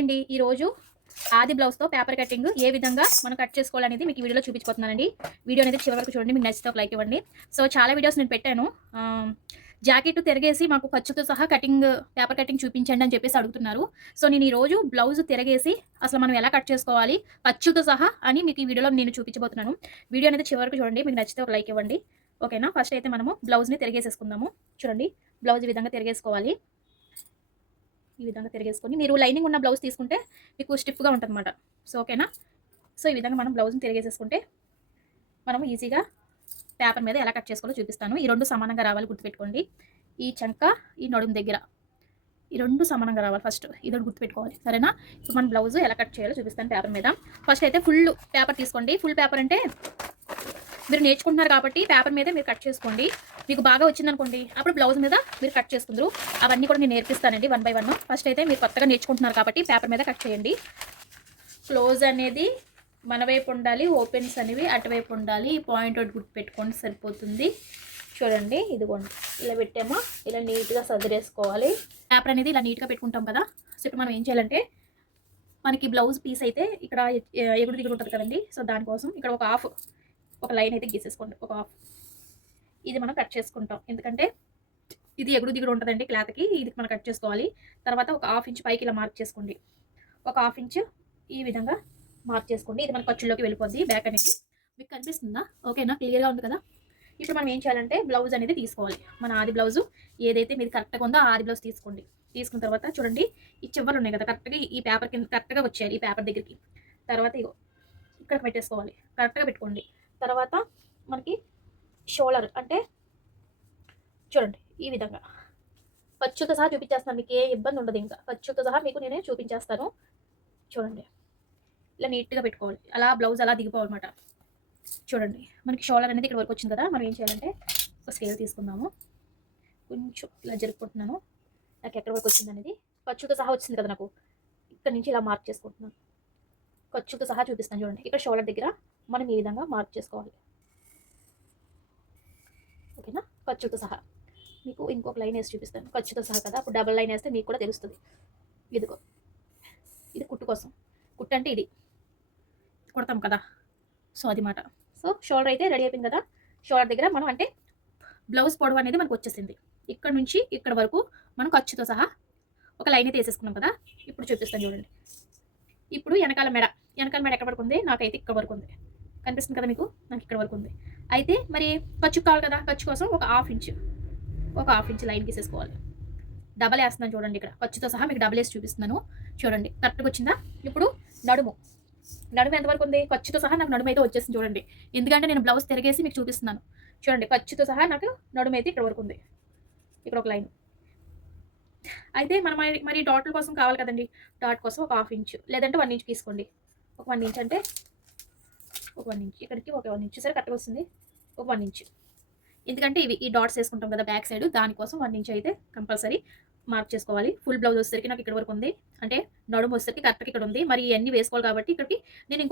Hi అండి. ఈరోజు ఆది బ్లౌజ్‌తో పేపర్ కటింగ్ ఏ విధంగా మనం కట్ చేసుకోవాలనేది మీకు ఈ వీడియోలో చూపించబోతున్నానండి. వీడియో అనేది చివరి వరకు చూడండి. మీకు నచ్చితే ఒక లైక్ ఇవ్వండి. సో, చాలా వీడియోస్ నేను పెట్టాను. జాకెట్ తిరగేసి మాకు ఖర్చుతో సహా పేపర్ కటింగ్ చూపించండి అని చెప్పేసి అడుగుతున్నారు. సో, నేను ఈరోజు బ్లౌజ్ తిరగేసి అసలు మనం ఎలా కట్ చేసుకోవాలి ఖర్చుతో సహా అని మీకు ఈ వీడియోలో నేను చూపించబోతున్నాను. వీడియో అనేది చివరి వరకు చూడండి. మీకు నచ్చితే ఒక లైక్ ఇవ్వండి. ఓకేనా? ఫస్ట్ అయితే మనము బ్లౌజ్‌ని తిరగేసేసుకుందాము. చూడండి, బ్లౌజ్ ఈ విధంగా తిరగేసుకోవాలి. ఈ విధంగా తిరిగేసుకొని మీరు లైనింగ్ ఉన్న బ్లౌజ్ తీసుకుంటే మీకు స్టిఫ్‌గా ఉంటదన్నమాట. సో, ఓకేనా? సో, ఈ విధంగా మనం బ్లౌజ్‌ని తిరిగేసేసుకుంటే మనం ఈజీగా పేపర్ మీద ఎలా కట్ చేసుకోవాలో చూపిస్తాను. ఈ 2 సమానంగా రావాలి గుర్తుపెట్టుకోండి. ఈ చంక, ఈ నడుము దగ్గర ఈ 2 సమానంగా రావాలి ఫస్ట్. ఇదొకటి గుర్తుపెట్టుకోవాలి. సరేనా? ఇప్పుడు మనం బ్లౌజ్ ఎలా కట్ చేయాలో చూపిస్తాను పేపర్ మీద. ఫస్ట్ అయితే ఫుల్ పేపర్ తీసుకోండి. ఫుల్ పేపర్ అంటే మీరు నేర్చుకుంటున్నారు కాబట్టి పేపర్ మీదే మీరు కట్ చేసుకోండి. మీకు బాగా వచ్చిందనుకోండి అప్పుడు బ్లౌజ్ మీద మీరు కట్ చేసుకుందరు. అవన్నీ కూడా నేను నేర్పిస్తానండి వన్ బై వన్. ఫస్ట్ అయితే మీరు కొత్తగా నేర్చుకుంటున్నారు కాబట్టి పేపర్ మీద కట్ చేయండి. క్లోజ్ అనేది మన వైపు ఉండాలి, ఓపెన్స్ అనేవి అటువైపు ఉండాలి. ఈ పాయింట్ ఒకటి గుర్తు పెట్టుకోండి సరిపోతుంది. చూడండి, ఇదిగోండి ఇలా పెట్టామా, ఇలా నీట్గా సదిరేసుకోవాలి. పేపర్ అనేది ఇలా నీట్గా పెట్టుకుంటాం కదా. సో, ఇప్పుడు మనం ఏం చేయాలంటే మనకి బ్లౌజ్ పీస్ అయితే ఇక్కడ ఎగుడు దిగుడు ఉంటుంది కదండి. సో, దానికోసం ఇక్కడ ఒక లైన్ అయితే గీసేసుకోండి. ఒక హాఫ్ ఇది మనం కట్ చేసుకుంటాం. ఎందుకంటే ఇది ఎగుడు దిగుడు ఉంటుందండి క్లాత్కి. ఇది మనం కట్ చేసుకోవాలి. తర్వాత ఒక హాఫ్ ఇంచ్ పైకి ఇలా మార్క్ చేసుకోండి. ఒక హాఫ్ ఇంచ్ ఈ విధంగా మార్క్ చేసుకోండి. ఇది మన ఖర్చుల్లోకి వెళ్ళిపోద్ది. బ్యాక్ అనేది మీకు కనిపిస్తుందా? ఓకేనా? క్లియర్గా ఉంది కదా. ఇప్పుడు మనం ఏం చేయాలంటే బ్లౌజ్ అనేది తీసుకోవాలి. మన ఆది బ్లౌజు ఏదైతే మీది కరెక్ట్గా ఉందో ఆది బ్లౌజ్ తీసుకోండి. తీసుకున్న తర్వాత చూడండి, ఈ చివర్లు ఉన్నాయి కదా, కరెక్ట్గా ఈ పేపర్ కింద కరెక్ట్గా వచ్చేయాలి. ఈ పేపర్ దగ్గరికి తర్వాత ఇగో ఇక్కడ పెట్టేసుకోవాలి. కరెక్ట్గా పెట్టుకోండి. తర్వాత మనకి షోల్డర్ అంటే చూడండి ఈ విధంగా ఖర్చుతో సహా చూపించేస్తాను. మీకు ఏ ఇబ్బంది ఉండదు. ఇంకా ఖర్చుతో సహా మీకు నేనే చూపించేస్తాను. చూడండి, ఇలా నీట్గా పెట్టుకోవాలి. అలా బ్లౌజ్ అలా దిగిపోవాలన్నమాట. చూడండి, మనకి షోల్డర్ అనేది ఇక్కడ వరకు వచ్చింది కదా. మనం ఏం చేయాలంటే ఒక స్కేల్ తీసుకుందాము. కొంచెం ఇలా జరుపుకుంటున్నాను. నాకు ఎక్కడి వరకు వచ్చింది అనేది ఖర్చుతో సహా వచ్చింది కదా. నాకు ఇక్కడ నుంచి ఇలా మార్క్ చేసుకుంటున్నాను. ఖర్చుతో సహా చూపిస్తాను. చూడండి, ఇక్కడ షోల్డర్ దగ్గర మనం ఈ విధంగా మార్క్ చేసుకోవాలి. ఓకేనా? ఖర్చుతో సహా మీకు ఇంకొక లైన్ వేసి చూపిస్తాను. ఖర్చుతో సహా కదా, అప్పుడు డబల్ లైన్ వేస్తే మీకు కూడా తెలుస్తుంది. ఇదిగో, ఇది కుట్టు కోసం. కుట్టు అంటే ఇది కుడతాం కదా. సో, అది మాట. సో, షోల్డర్ అయితే రెడీ అయిపోయింది కదా. షోల్డర్ దగ్గర మనం అంటే బ్లౌజ్ పొడవు అనేది మనకు వచ్చేసింది. ఇక్కడ నుంచి ఇక్కడ వరకు మనం ఖర్చుతో సహా ఒక లైన్ అయితే వేసేసుకున్నాం కదా. ఇప్పుడు చూపిస్తాను చూడండి. ఇప్పుడు వెనకాల మెడ ఎక్కడ వరకు ఉంది? నాకైతే ఇక్కడ వరకు ఉంది. కనిపిస్తుంది కదా మీకు? నాకు ఇక్కడ వరకు ఉంది. అయితే మరి ఖర్చుకు కావాలి కదా. ఖర్చు కోసం ఒక హాఫ్ ఇంచ్ లైన్ గీసేసుకోవాలి. డబల్ వేస్తున్నాను చూడండి. ఇక్కడ ఖర్చుతో సహా మీకు డబల్ వేసి చూపిస్తున్నాను. చూడండి, కరెక్ట్గా వచ్చిందా? ఇప్పుడు నడుము ఎంతవరకు ఉంది? ఖర్చుతో సహా నాకు నడుము అయితే వచ్చేసింది చూడండి. ఎందుకంటే నేను బ్లౌజ్ తిరిగేసి మీకు చూపిస్తున్నాను. చూడండి, ఖర్చుతో సహా నాకు నడుము అయితే ఇక్కడ వరకు ఉంది. ఇక్కడ ఒక లైన్. అయితే మనం మరి డాట్ల కోసం కావాలి కదండి. డాట్ కోసం ఒక హాఫ్ ఇంచ్ లేదంటే 1 ఇంచ్ తీసుకోండి. ఒక 1 ఇంచ్ అంటే ఒక 1 ఇంచ్ ఇక్కడికి ఒక 1 ఇంచ్ సరే కరెక్ట్గా వస్తుంది. ఒక 1 ఇంచ్. ఎందుకంటే ఈ డాట్స్ వేసుకుంటాం కదా బ్యాక్ సైడ్, దానికోసం 1 ఇంచ్ అయితే కంపల్సరీ మార్క్ చేసుకోవాలి. ఫుల్ బ్లౌజ్ వచ్చేసరికి నాకు ఇక్కడ వరకు ఉంది. అంటే నడుము వచ్చేసరికి కరెక్ట్గా ఇక్కడ ఉంది. మరి ఇవన్నీ వేసుకోవాలి కాబట్టి ఇక్కడికి నేను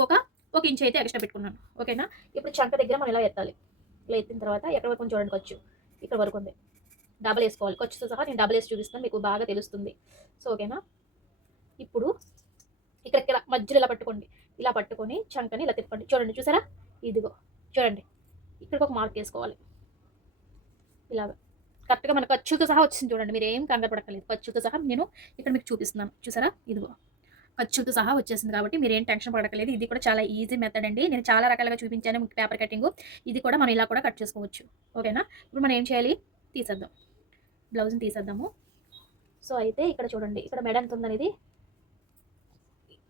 ఒక ఇంచ్ అయితే ఎక్స్ట్రా పెట్టుకున్నాను. ఓకేనా? ఇప్పుడు చంక దగ్గర మనం ఇలా ఎత్తాలి. ఇలా ఎత్తిన తర్వాత ఎక్కడ వరకు చూడండి, ఖర్చు ఇక్కడ వరకు ఉంది. డబల్ వేసుకోవాలి. ఖర్చుతో సహా నేను డబల్ వేసి చూపిస్తాను, మీకు బాగా తెలుస్తుంది. సో, ఓకేనా? ఇప్పుడు ఇక్కడ మధ్యలో ఇలా పట్టుకోండి. ఇలా పట్టుకొని చంకని ఇలా తిప్పండి. చూడండి, చూసారా? ఇదిగో చూడండి, ఇక్కడికి ఒక మార్క్ వేసుకోవాలి. ఇలాగ కరెక్ట్గా మన ఖర్చుతో సహా వచ్చింది చూడండి. మీరు ఏం కంగారు పడక్కర్లేదు. ఖర్చుతో సహా నేను ఇక్కడ మీకు చూపిస్తున్నాను. చూసారా? ఇదిగో ఖర్చుతో సహా వచ్చేసింది కాబట్టి మీరు ఏం టెన్షన్ పడక్కర్లేదు. ఇది కూడా చాలా ఈజీ మెథడ్ అండి. నేను చాలా రకాలుగా చూపించాను మీకు పేపర్ కటింగ్. ఇది కూడా మనం ఇలా కూడా కట్ చేసుకోవచ్చు. ఓకేనా? ఇప్పుడు మనం ఏం చేయాలి? తీసేద్దాం. బ్లౌజ్ని తీసేద్దాము. సో, అయితే ఇక్కడ చూడండి, ఇక్కడ మెడ ఎంత ఉందనేది,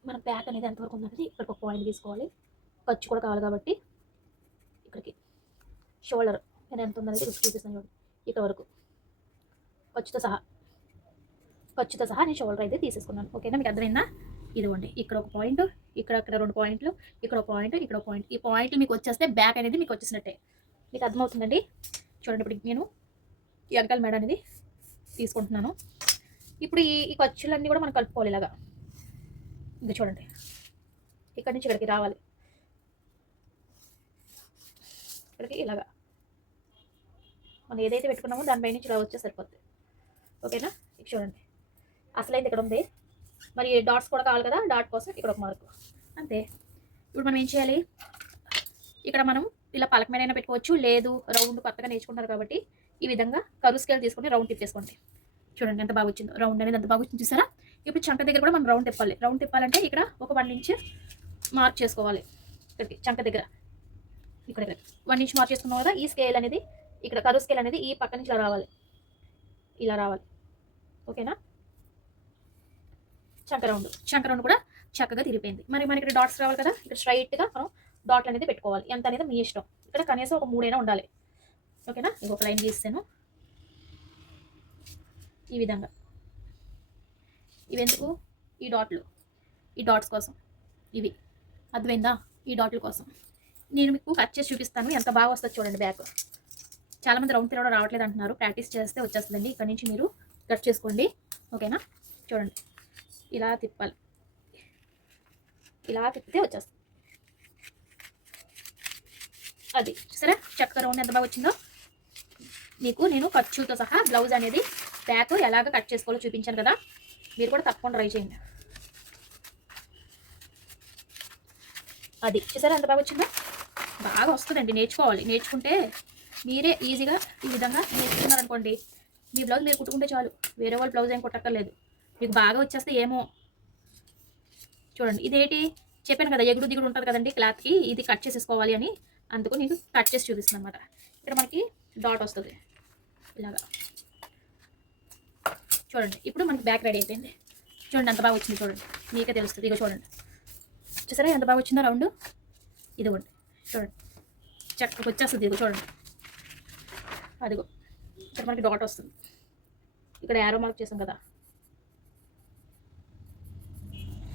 మన బ్యాక్ అనేది ఎంతవరకు ఉందనేది ఇక్కడికి ఒక పాయింట్ తీసుకోవాలి. ఖర్చు కూడా కావాలి కాబట్టి ఇక్కడికి షోల్డర్ నేను ఎంత ఉందనేది చూపిస్తాను చూడండి. ఇక్కడ వరకు ఖర్చుతో సహా నేను షోల్డర్ అయితే తీసేసుకున్నాను. ఓకేనా? మీకు అర్థమైందా? ఇదిగోండి, ఇక్కడ ఒక పాయింట్, ఇక్కడ 2 పాయింట్లు, ఇక్కడ ఒక పాయింట్, ఇక్కడ ఒక పాయింట్. ఈ పాయింట్లు మీకు వచ్చేస్తే బ్యాక్ అనేది మీకు వచ్చేసినట్టే. మీకు అర్థమవుతుందండి? చూడండి, ఇప్పుడు నేను ఈ వెనకాల మెడ అనేది తీసుకుంటున్నాను. ఇప్పుడు ఈ ఖర్చులన్నీ కూడా మనం కలుపుకోవాలి ఇలాగా. ఇంకా చూడండి, ఇక్కడి నుంచి ఇక్కడికి రావాలి. ఇక్కడికి ఇలాగా మనం ఏదైతే పెట్టుకున్నామో దానిపై నుంచి ఇలా వచ్చే సరిపోద్ది. ఓకేనా? ఇక చూడండి, అసలైంది ఇక్కడ ఉంది. మరి డాట్స్ కూడా కావాలి కదా, డాట్ కోసం ఇక్కడ ఒక మార్కు అంతే. ఇప్పుడు మనం ఏం చేయాలి, ఇక్కడ మనం ఇలా పలక మీదైనా పెట్టుకోవచ్చు, లేదు రౌండ్ కొత్తగా నేర్చుకుంటారు కాబట్టి ఈ విధంగా కరువు స్కేల్ తీసుకొని రౌండ్ తిప్పేసుకోండి. చూడండి ఎంత బాగా వచ్చిందో, రౌండ్ అనేది ఎంత బాగా వచ్చింది చూసారా. ఇప్పుడు చంక దగ్గర కూడా మనం రౌండ్ తిప్పాలి. రౌండ్ తిప్పాలంటే ఇక్కడ ఒక 1 ఇంచ్ మార్క్ చేసుకోవాలి. ఇక్కడికి చంక దగ్గర ఇక్కడ 1 ఇంచ్ మార్క్ చేసుకున్నాం కదా. ఈ స్కేల్ అనేది ఇక్కడ కరువు స్కేల్ అనేది ఈ పక్క నుంచి ఇలా రావాలి, ఇలా రావాలి. ఓకేనా. చంక రౌండ్ కూడా చక్కగా తిరిగిపోయింది. మరి మనకి ఇక్కడ డాట్స్ రావాలి కదా, ఇక్కడ స్ట్రైట్గా మనం డాట్లు అనేది పెట్టుకోవాలి. ఎంత అనేది మీ ఇష్టం. ఇక్కడ కనీసం ఒక 3 అయినా ఉండాలి. ఓకేనా. ఇంకొక లైన్ గీస్తాను ఈ విధంగా. ఇవెందుకు, ఈ డాట్స్ కోసం ఇవి, అర్థమైందా. ఈ డాట్ల కోసం నేను మీకు కట్ చేసి చూపిస్తాను ఎంత బాగా వస్తుంది చూడండి. బ్యాక్ చాలామంది రౌండ్ తిరగడం రావట్లేదు అంటున్నారు, ప్రాక్టీస్ చేస్తే వచ్చేస్తుందండి. ఇక్కడ నుంచి మీరు కట్ చేసుకోండి. ఓకేనా. చూడండి ఇలా తిప్పాలి, ఇలా తిప్పితే వచ్చేస్తుంది. అది సరే చక్కగా రౌండ్ ఎంత బాగా వచ్చిందో. మీకు నేను ఖర్చుతో సహా బ్లౌజ్ అనేది బ్యాక్ ఎలాగ కట్ చేసుకోవాలో చూపించాను కదా, మీరు కూడా తప్పకుండా ట్రై చేయండి. అది చూసారా ఎంత బాగా వచ్చిందో. బాగా వస్తుందండి, నేర్చుకోవాలి. నేర్చుకుంటే మీరే ఈజీగా ఈ విధంగా నేర్చుకున్నారనుకోండి, మీ బ్లౌజ్ మీరు కుట్టుకుంటే చాలు, వేరే వాళ్ళ బ్లౌజ్ ఏం కుట్టక్కర్లేదు, మీకు బాగా వచ్చేస్తే. ఏమో చూడండి, ఇదేంటి చెప్పాను కదా, ఎగుడు దిగుడు ఉంటుంది కదండి క్లాత్కి, ఇది కట్ చేసేసుకోవాలి అని, అందుకు నేను కట్ చేసి చూపిస్తున్నాను అనమాట. ఇక్కడ మనకి డాట్ వస్తుంది ఇలాగా. చూడండి ఇప్పుడు మనకి బ్యాక్ రెడీ అయిపోయింది. చూడండి ఎంత బాగా వచ్చింది, చూడండి మీకే తెలుస్తుంది. ఇక చూడండి చూసారా ఎంత బాగా వచ్చిందో రౌండ్. ఇదిగోండి చూడండి చక్కగా వచ్చేస్తుంది. ఇదిగో చూడండి, అదిగో ఇక్కడ మనకి డాట్ వస్తుంది. ఇక్కడ యారో మార్క్ చేసాం కదా,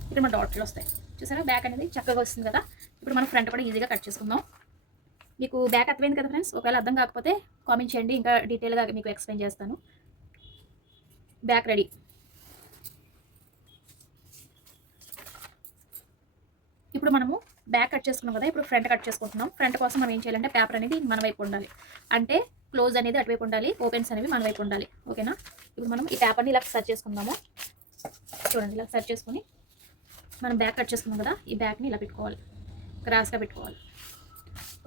ఇక్కడ మన డాట్లు వస్తాయి చూసారా. బ్యాక్ అనేది చక్కగా వస్తుంది కదా. ఇప్పుడు మనం ఫ్రంట్ కూడా ఈజీగా కట్ చేసుకుందాం. మీకు బ్యాక్ అర్థమైంది కదా ఫ్రెండ్స్. ఒకవేళ అర్థం కాకపోతే కామెంట్ చేయండి, ఇంకా డీటెయిల్గా మీకు ఎక్స్ప్లెయిన్ చేస్తాను. Back ready. ఇప్పుడు మనము బ్యాక్ కట్ చేసుకున్నాం కదా, ఇప్పుడు ఫ్రంట్ కట్ చేసుకుంటున్నాం. ఫ్రంట్ కోసం మనం ఏం చేయాలంటే పేపర్ అనేది మన వైపు ఉండాలి, అంటే క్లోజ్ అనేది అటువైపు ఉండాలి, ఓపెన్స్ అనేవి మన వైపు ఉండాలి. ఓకేనా. ఇప్పుడు మనం ఈ పేపర్ని ఇలా సర్చ్ చేసుకుందాము. చూడండి ఇలా సర్చ్ చేసుకుని మనం బ్యాక్ కట్ చేసుకున్నాం కదా, ఈ బ్యాక్ని ఇలా పెట్టుకోవాలి, క్రాస్గా పెట్టుకోవాలి.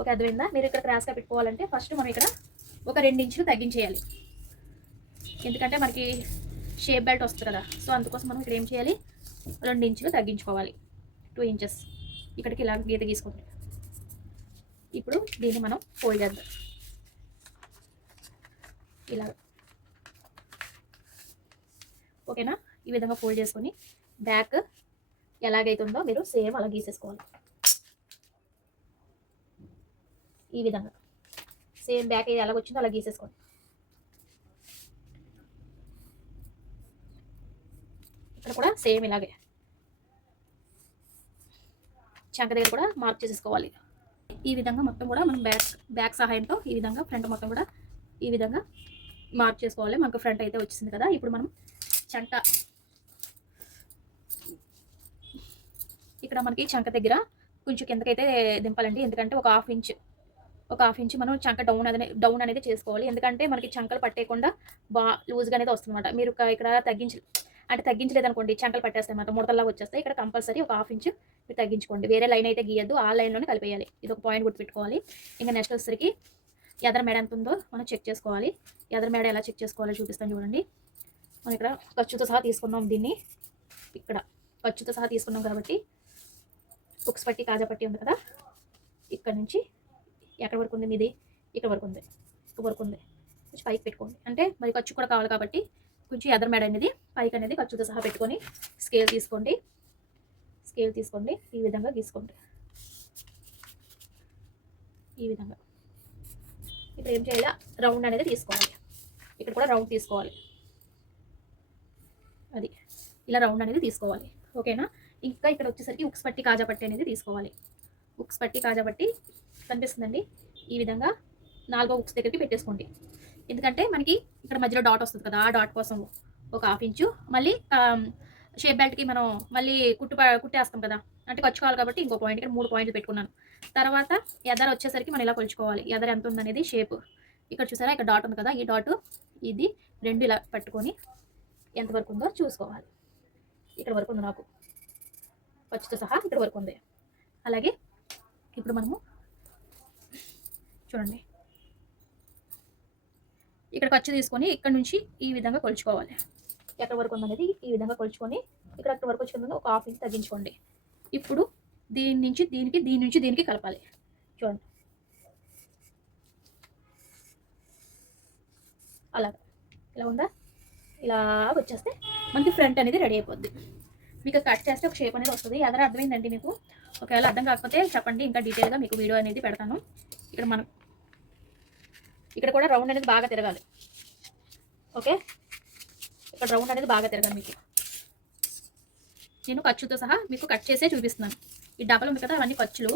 ఓకే అర్థమైందా. మీరు ఇక్కడ క్రాస్గా పెట్టుకోవాలంటే ఫస్ట్ మనం ఇక్కడ ఒక 2 ఇంచులు తగ్గించేయాలి, ఎందుకంటే మనకి షేప్ బెల్ట్ వస్తుంది కదా. సో అందుకోసం మనం ఇక్కడ ఏం చేయాలి, 2 ఇంచులు తగ్గించుకోవాలి, 2 ఇంచెస్. ఇక్కడికి ఇలా గీత గీసుకోండి. ఇప్పుడు దీన్ని మనం ఫోల్డ్ చేద్దాం ఇలా. ఓకేనా. ఈ విధంగా ఫోల్డ్ చేసుకొని బ్యాక్ ఎలాగైతుందో మీరు సేమ్ అలా గీసేసుకోవాలి. ఈ విధంగా సేమ్ బ్యాక్ ఎలాగొచ్చిందో అలా గీసేసుకోండి. ఇక్కడ కూడా సేమ్ ఇలాగే చంక దగ్గర కూడా మార్క్ చేసేసుకోవాలి. ఈ విధంగా మొత్తం కూడా మనం బ్యాక్ సహాయంతో ఈ విధంగా ఫ్రంట్ మొత్తం కూడా ఈ విధంగా మార్క్ చేసుకోవాలి. మనకు ఫ్రంట్ అయితే వచ్చేసింది కదా. ఇప్పుడు మనం చంక ఇక్కడ మనకి చంక దగ్గర కొంచెం కిందకైతే దింపాలండి, ఎందుకంటే ఒక హాఫ్ ఇంచ్ మనం చంక డౌన్ అనేది చేసుకోవాలి. ఎందుకంటే మనకి చంకలు పట్టేయకుండా లూజ్గా అనేది వస్తుంది అనమాట. మీరు ఇక్కడ తగ్గించలేదు అనుకోండి, చంకలు పట్టేస్తాయి అన్నమాట, ముడతల్లాగా వచ్చేస్తాయి. ఇక్కడ కంపల్సరీ ఒక హాఫ్ ఇంచ్ మీరు తగ్గించుకోండి. వేరే లైన్ అయితే గీయద్దు, ఆ లైన్లోనే కలిపేయాలి. ఇది ఒక పాయింట్ గుర్తుపెట్టుకోవాలి. ఇంకా నెక్స్ట్ వచ్చేసరికి ఎదర మేడ ఎంత ఉందో మనం చెక్ చేసుకోవాలి. ఎదర మేడ ఎలా చెక్ చేసుకోవాలో చూపిస్తాను చూడండి. మనం ఇక్కడ ఖర్చుతో సహా తీసుకున్నాం, దీన్ని ఇక్కడ ఖర్చుతో సహా తీసుకున్నాం కాబట్టి ఉక్స్ పట్టి కాజా పట్టి ఉంది కదా, ఇక్కడ నుంచి ఎక్కడి వరకు ఉంది మీది, ఇక్కడ వరకు ఉంది, కొంచెం పైకి పెట్టుకోండి. అంటే మరి ఖర్చు కూడా కావాలి కాబట్టి కొంచెం ఎదర మేడ అనేది పైకి అనేది ఖర్చుతో సహా పెట్టుకొని స్కేల్ తీసుకోండి. ఈ విధంగా గీసుకోండి. ఈ విధంగా ఇప్పుడు ఏం చేయాలి, రౌండ్ అనేది తీసుకోవాలి. ఇక్కడ కూడా రౌండ్ తీసుకోవాలి. అది ఇలా రౌండ్ అనేది తీసుకోవాలి. ఓకేనా. ఇంకా ఇక్కడ వచ్చేసరికి ఉక్స్ పట్టి కాజా పట్టి అనేది తీసుకోవాలి. ఉక్స్ పట్టి కాజా పట్టి కనిపిస్తుందండి. ఈ విధంగా 4వ ఉక్స్ దగ్గరికి పెట్టేసుకోండి. ఎందుకంటే మనకి ఇక్కడ మధ్యలో డాట్ వస్తుంది కదా, ఆ డాట్ కోసం ఒక హాఫ్ ఇంచు, మళ్ళీ షేప్ బెల్ట్కి మనం మళ్ళీ కుట్టేస్తాం కదా, అంటే ఖర్చు కావాలి కాబట్టి ఇంకో పాయింట్, ఇక్కడ 3 పాయింట్లు పెట్టుకున్నాను. తర్వాత ఎదర వచ్చేసరికి మనం ఇలా కొలుచుకోవాలి. ఎదర ఎంత ఉందనేది షేప్ ఇక్కడ చూసారా, ఇక్కడ డాట్ ఉంది కదా, ఈ డాట్ ఇది 2 ఇలా పట్టుకొని ఎంతవరకు ఉందో చూసుకోవాలి. ఇక్కడ వరకు ఉంది నాకు, ఖర్చుతో సహా ఇక్కడ వరకు ఉంది. అలాగే ఇప్పుడు మనము చూడండి, ఇక్కడ ఖర్చు తీసుకొని ఇక్కడ నుంచి ఈ విధంగా కొలుచుకోవాలి. ఎక్కడ వరకు ఉందనేది ఈ విధంగా కొలుచుకొని ఇక్కడ అక్కడ వరకు వచ్చిన ఒక హాఫ్ ఇంచ్ తగ్గించుకోండి. ఇప్పుడు దీని నుంచి దీనికి, దీని నుంచి దీనికి కలపాలి. చూడండి అలాగా, ఇలా ఉందా? ఇలా వచ్చేస్తే మనకి ఫ్రంట్ అనేది రెడీ అయిపోద్ది. మీకు కట్ చేస్తే ఒక షేప్ అనేది వస్తుంది. ఎదర అర్థమైందండి మీకు? ఒకవేళ అర్థం కాకపోతే చెప్పండి, ఇంకా డీటెయిల్గా మీకు వీడియో అనేది పెడతాను. ఇక్కడ మనం ఇక్కడ కూడా రౌండ్ అనేది బాగా తిరగాలి. ఓకే, ఇక్కడ రౌండ్ అనేది బాగా తిరగాలి. మీకు నేను ఖర్చుతో సహా మీకు కట్ చేసే చూపిస్తున్నాను. ఈ డబ్బలు ఉంది కదా, అవన్నీ ఖర్చులు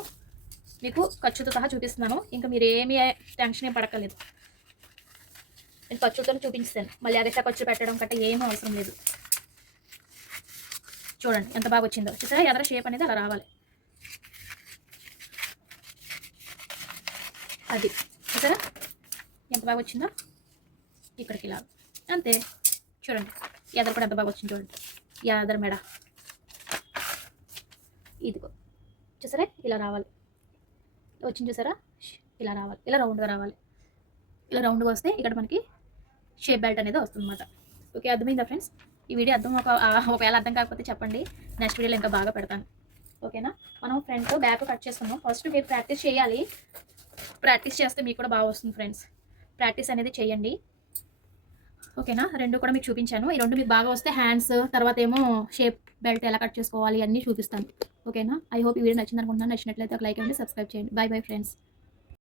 మీకు ఖర్చుతో సహా చూపిస్తున్నాను. ఇంకా మీరు ఏమీ టెన్షన్ ఏం పడక్కర్లేదు. నేను ఖర్చుతో చూపించాను, మళ్ళీ ఎగస్ట్రా ఖర్చు పెట్టడం గట్రా ఏమీ అవసరం లేదు. చూడండి ఎంత బాగా వచ్చిందో. చూసారా, ఎదర షేప్ అనేది అలా రావాలి. అది చూసారా ఎంత బాగా వచ్చిందో, ఇక్కడికి ఇలా అంతే. చూడండి ఎదర కూడా ఎంత బాగా వచ్చింది. చూడండి ఎదర మెడ ఇదిగో, చూసారా ఇలా రావాలి. వచ్చింది చూసారా, ఇలా రావాలి, ఇలా రౌండ్గా రావాలి. ఇలా రౌండ్గా వస్తే ఇక్కడ మనకి షేప్ బెల్ట్ అనేది వస్తుంది అన్నమాట. ఓకే, అర్థమైందా ఫ్రెండ్స్? ఈ వీడియో ఒకవేళ అర్థం కాకపోతే చెప్పండి, నెక్స్ట్ వీడియోలో ఇంకా బాగా పెడతాను. ఓకేనా? మనం ఫ్రంట్ బ్యాక్ కట్ చేసుకున్నాం. ఫస్ట్ మీరు ప్రాక్టీస్ చేయాలి. ప్రాక్టీస్ చేస్తే మీకు కూడా బాగా వస్తుంది ఫ్రెండ్స్. ప్రాక్టీస్ అనేది చేయండి. ఓకేనా? రెండు కూడా మీకు చూపించాను. ఈ రెండు మీకు బాగా వస్తే హ్యాండ్స్, తర్వాత ఏమో షేప్ బెల్ట్ ఎలా కట్ చేసుకోవాలి అన్నీ చూపిస్తాను. ఓకేనా? ఐ హోప్ ఈ వీడియో నచ్చింది అనుకుంటున్నాను. నచ్చినట్లయితే ఒక లైక్ అండి, సబ్స్క్రైబ్ చేయండి. By bye friends.